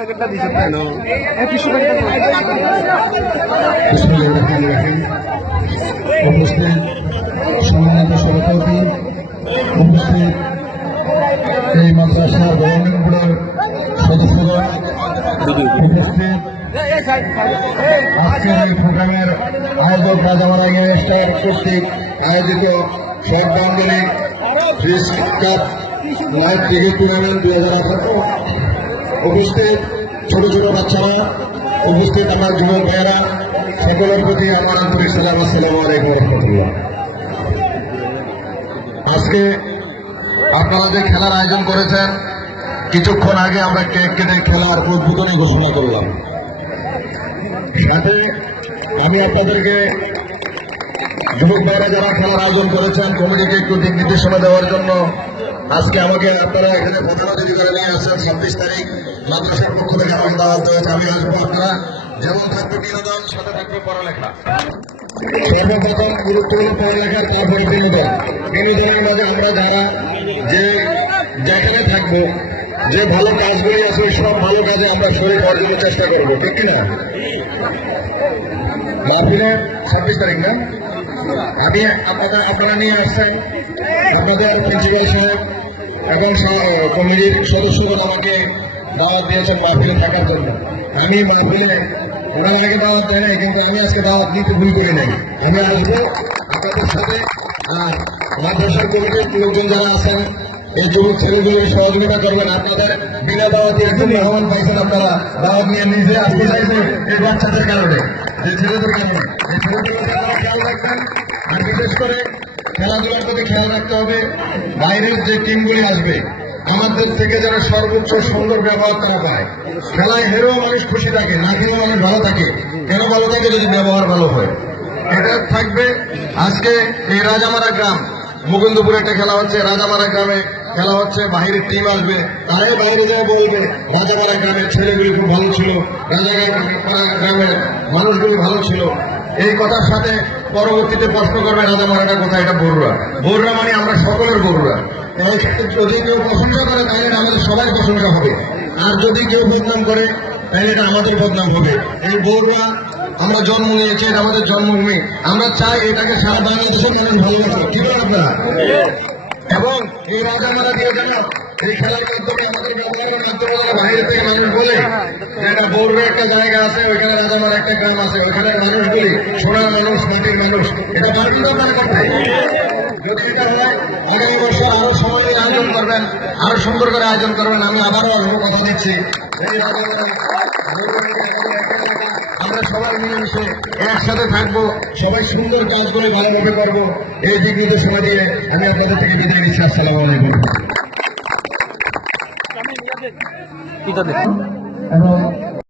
উপস্থিত সম্মানিত সভাপতি, উপস্থিত এই মাদ্রাসার গভর্নিং বোর্ডের সদস্যগণ, উপস্থিত আজকের এই প্রোগ্রামের আয়োজক রাজামারা গ্যাংস্টার কর্তৃক আয়োজিত শর্টবাঙ্গলি ফিস কাপ লাইভ ক্রিকেট টুর্নামেন্ট 2018, উপস্থিত ছোট ছোট বাচ্চারা, উপস্থিত আমার যুবক ভাইয়েরা, সকলের প্রতি আমার আন্তরিক সালাম। আসসালামু আলাইকুম রহমতুল্লাহ। আজকে আপনারা যে খেলার আয়োজন করেছেন, কিছুক্ষণ আগে আমরা কেক কেটে খেলার উদ্বোধনী ঘোষণা করলাম। সাথে আমি আপনাদেরকে যুবক ভাইরা যারা খেলার আয়োজন করেছেন কমিটিকে একটু দিক নির্দেশনা দেওয়ার জন্য আজকে আমাকে আপনারা এখানে প্রধান অতিথি করে নিয়ে আসছেন। 26 তারিখ মাদ্রাসার পক্ষ থেকে আমাকে দাওয়াত হয়েছে, আমি আসবো। আপনারা যেমন থাকবে বিনোদন, সাথে থাকবে পড়ালেখা। সর্বপ্রথম গুরুত্বপূর্ণ পড়ালেখার, তারপরে বিনোদন। বিনোদনের মাঝে আমরা যারা যেখানে থাকবো, যে ভালো কাজগুলি আছে ওই সব ভালো কাজে আমরা শরীর হওয়ার জন্য চেষ্টা করবো, ঠিক কিনা? মাহফিলের 26 তারিখ না, আমি আপনারা নিয়ে আসছেন আপনাদের প্রিন্সিপাল সাহেব এবং কমিটির সদস্যগণ আমাকে দাওয়াত দিয়েছেন মাহফিলে থাকার জন্য। আমি মাহফিলে ওনার আগে দাওয়াত দেয় নাই, কিন্তু আমি আজকে দাওয়াত নিতে ভুল করে নাই। আমি আসবো আপনাদের সাথে। আর মাদ্রাসার কমিটির লোকজন যারা আছেন, এই যুবক ছেলেগুলির সহযোগিতা করবেন। আপনাদের বিনা দাওয়াতে একজন মেহমান পাইছেন, আপনারা দাওয়াত নিয়ে নিজে আসতে চাইছেন এই বাচ্চাদের কারণে, এই ছেলেদের কারণে। এই ছেলেদের আপনারা খেয়াল রাখবেন। আর বিশেষ করে খেলাধুলার প্রতি খেয়াল রাখতে হবে। বাইরের যে টিমগুলি আসবে আমাদের থেকে যেন সর্বোচ্চ সুন্দর ব্যবহার তারা পায়। খেলায় হেরেও মানুষ খুশি থাকে, না খেলেও মানুষ ভালো থাকে। কেন ভালো থাকে? যদি ব্যবহার ভালো হয়। এটা থাকবে। আজকে এই রাজামারা গ্রাম মুকুন্দপুরে একটা খেলা হচ্ছে, রাজামারা গ্রামে খেলা হচ্ছে, বাহিরের টিম আসবে, তারাই বাইরে যায় বলবে রাজামারা গ্রামের ছেলেগুলি খুব ভালো ছিল, রাজামারা গ্রামের মানুষগুলি ভালো ছিল। এই কথার সাথে পরবর্তীতে প্রশ্ন করবে রাজামারাটা কোথায়? এটা বড়ুয়া। বড়ুয়া মানে আমরা সকলের বড়ুয়া। যদি কেউ প্রশংসা করে তাহলে আমাদের সবাই প্রশংসা হবে, আর যদি কেউ বদনাম করে তাহলে এটা আমাদের বদনাম হবে। এই বড়ুয়া আমরা জন্ম নিয়েছি, এটা আমাদের জন্মভূমি। আমরা চাই এটাকে সারা বাংলাদেশের মানুষ ভালোবাসে, ঠিক আছে আপনারা? এবং এই রাজামারা দিয়ে যেন এই খেলার মাধ্যমে আমাদের বাইরে থেকে মানুষ বলে এটা বড়ুয়া একটা জায়গা আছে, ওইখানে রাজামারা একটা গ্রাম আছে, ওইখানে মানুষগুলি সোনার মানুষ, মাটির মানুষ, এটা বাধ্যতামূলক করতে। যদি এটা হয় আগামী বছর আরো সময় আয়োজন করবেন, আরো সুন্দর করে আয়োজন করবেন। আমি আবারও কথা দিচ্ছি, আমরা সবাই মিলেমিশে একসাথে থাকবো, সবাই সুন্দর কাজগুলি ভালোভাবে করবো। এই দিক নির্দেশনা দিয়ে আমি আপনাদের থেকে বিদায় নিচ্ছি। আসসালামু আলাইকুম। এবং